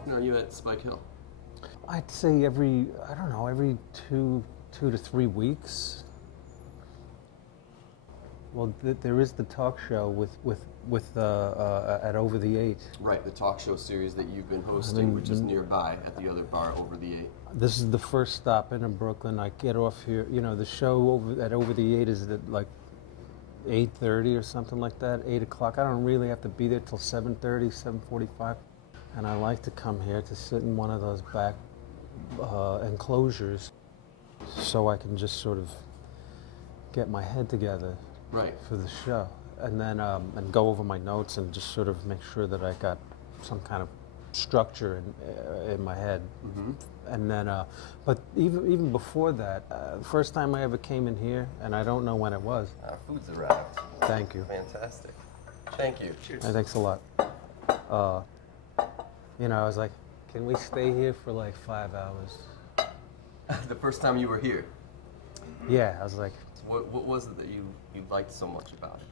often are you at Spike Hill? I'd say every 2 to 3 weeks. Well, there is the talk show with at Over the 8. Right, the talk show series that you've been hosting, which is nearby at the other bar, Over the 8. This is the first stop in Brooklyn. I get off here. You know, the show at Over the 8 is at like 8:30 or something like that, 8 o'clock. I don't really have to be there till 7:30, 7:45. And I like to come here to sit in one of those back enclosures so I can just sort of get my head together for the show. And then and go over my notes and just sort of make sure that I got some kind of structure in my head. And then, but even before that, the first time I ever came in here, and I don't know when it was. Our food's arrived. Thank you. Fantastic. Thank you. Cheers. Thanks a lot. You know, I was like, can we stay here for like 5 hours? The first time you were here? Yeah, I was like. What was it that you liked so much about it?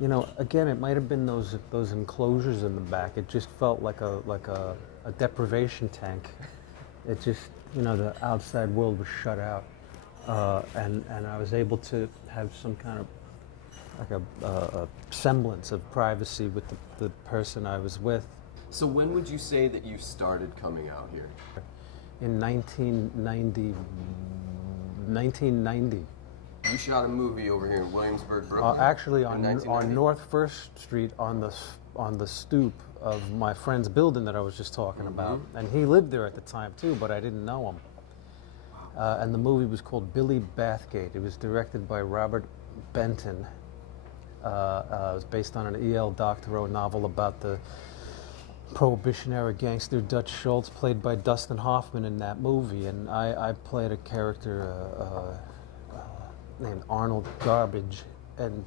You know, again, it might have been those enclosures in the back. It just felt like a deprivation tank. It just, you know, the outside world was shut out, and I was able to have some kind of like a semblance of privacy with the person I was with. So when would you say that you started coming out here? In 1990. You shot a movie over here in Williamsburg, Brooklyn? Actually, on North First Street, on the stoop of my friend's building that I was just talking about, and he lived there at the time too, but I didn't know him. And the movie was called Billy Bathgate. It was directed by Robert Benton. It was based on an E.L. Doctorow novel about the Prohibition-era gangster Dutch Schultz, played by Dustin Hoffman in that movie, and I played a character named Arnold Garbage, and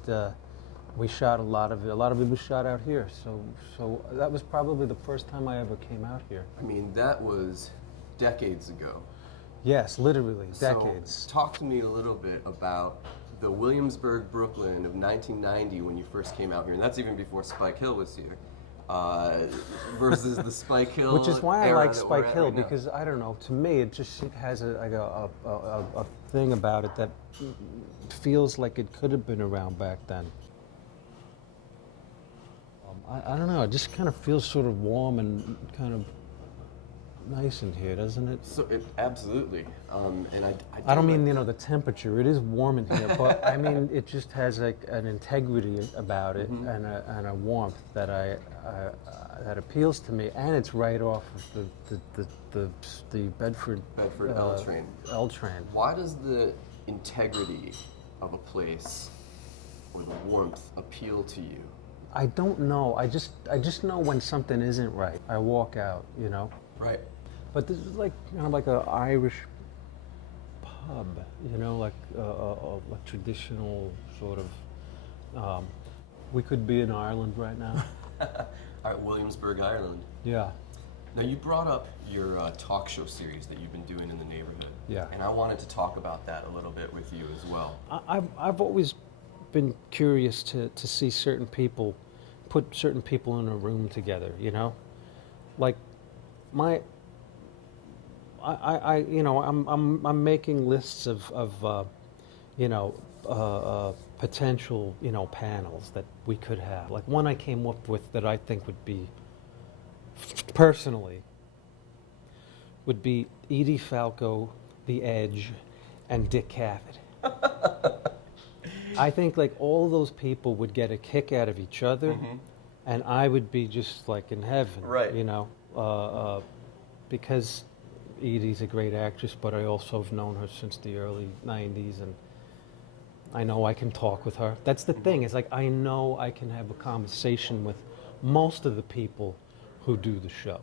we shot a lot of it. A lot of it was shot out here, so that was probably the first time I ever came out here. I mean, that was decades ago. Yes, literally, decades. So talk to me a little bit about the Williamsburg Brooklyn of 1990 when you first came out here, and that's even before Spike Hill was here, versus the Spike Hill Which is why I like Spike Hill, right because I don't know, to me it has a thing about it that feels like it could have been around back then. I don't know, it just kind of feels sort of warm and kind of nice in here, doesn't it? So absolutely, and I don't mean, you know, the temperature. It is warm in here, but I mean it just has like an integrity about it and a warmth that that appeals to me, and it's right off of the Bedford L train. Why does the integrity of a place or the warmth appeal to you? I don't know. I just know when something isn't right. I walk out, you know. Right. But this is like kind of like an Irish pub, you know, like a traditional sort of. We could be in Ireland right now. All right, Williamsburg, Ireland. Yeah. Now you brought up your talk show series that you've been doing in the neighborhood. Yeah. And I wanted to talk about that a little bit with you as well. I've always been curious to see certain people, put certain people in a room together, you know, like you know, I'm making lists of you know, potential, you know, panels that we could have. Like one I came up with that I think would be, personally, would be Edie Falco, The Edge, and Dick Cavett. I think like all those people would get a kick out of each other, and I would be just like in heaven, right? You know, because Edie's a great actress, but I also have known her since the early '90s, and I know I can talk with her. That's the thing. It's like I know I can have a conversation with most of the people who do the show.